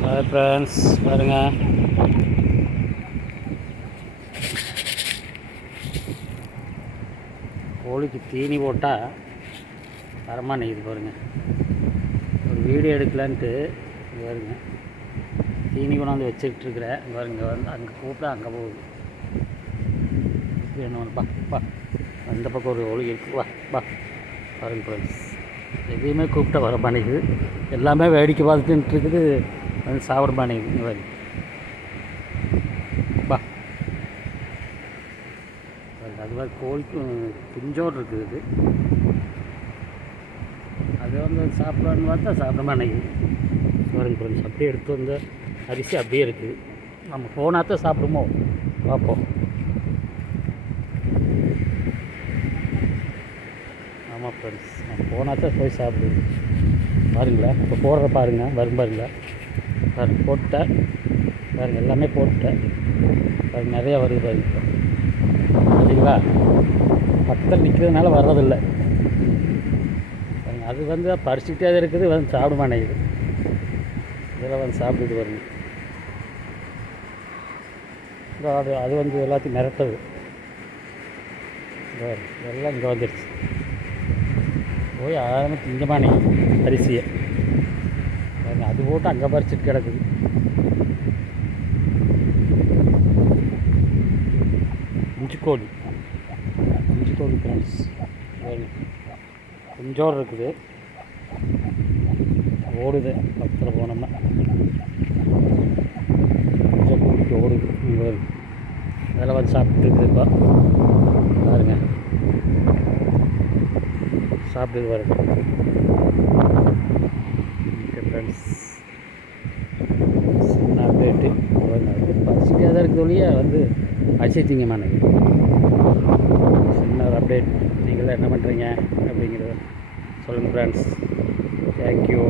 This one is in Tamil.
ஹாய் ஃப்ரெண்ட்ஸ் பாருங்க கோழிக்கு தீனி போட்டால் தரமாக நெய்யுது பாருங்கள் ஒரு வீடியோ எடுக்கலான்ட்டு பாருங்க தீனி கொண்டாந்து வச்சுக்கிட்டு இருக்கிறேன் பாருங்க வந்து அங்கே கூப்பிட்டா அங்கே போகுது. வேணும் பா பா. அந்த பக்கம் ஒரு கோழி இருக்குது வா பா. பாருங்க ஃப்ரெண்ட்ஸ் எதையுமே கூப்பிட்டா வர மாட்டேங்குது. எல்லாமே வேடிக்கை பார்த்துட்டு இருக்குது. வந்து சாவர்பானை மாட்டேங்குது. பா. அது மாதிரி கோழிக்கும் இருக்குது இது. அது வந்து சாப்பிடலான்னு பார்த்தா சாப்பிட மாட்டேங்குது. பாருங்க ஃப்ரெண்ட்ஸ் அப்படியே எடுத்து வந்த அரிசி அப்படியே இருக்குது. நம்ம போனால் தான் சாப்பிடுமோ? பார்ப்போம் ஆமாம் ஃப்ரெண்ட்ஸ் நம்ம போனால் தான் போய் சாப்பிடுவோம். பாருங்களேன். இப்போ போடுற பாருங்கள் வரும் பாருங்களேன் பாருங்க போட்டேன். பாருங்க எல்லாமே போட்டேன். பாருங்க நிறையா வருது பாருங்க சரிங்களா? பக்கத்தில் நிற்கிறதுனால வர்றதில்லை. பாருங்க அது வந்து பறிச்சுக்கிட்டே தான் இருக்குது வந்து சாப்பிட மாட்டேங்குது. இதெல்லாம் வந்து சாப்பிட்டுட்டு வருங்க அது அது வந்து எல்லாத்தையும் மிரட்டுது. எல்லாம் இங்கே வந்துடுச்சு போய் ஆரம்பி திங்கமானே அரிசியை பாருங்க, அது போட்டு அங்கே பறிச்சுட்டு கிடக்குது. இஞ்சிக்கோழி இஞ்சிக்கோழி ஃப்ரெண்ட்ஸ் கொஞ்சோடு இருக்குது. ஓடுது பக்கத்தில் போனோம்னா. கொஞ்சம் கூட்டிட்டு ஓடுது. வேறு வேலை வந்து சாப்பிட்டு இருக்குது இப்போ பாருங்க. சாப்பிடுது பாருங்க. ஓகே ஃப்ரெண்ட்ஸ் சின்ன அப்டேட்டு பசிக்காக தான் இருக்குது ஒழிய வந்து அரிசி திங்க சின்ன ஒரு அப்டேட் நீங்களே என்ன பண்ணுறீங்க அப்படிங்கிறத சொல்லுங்கள் ஃப்ரெண்ட்ஸ் தேங்க்யூ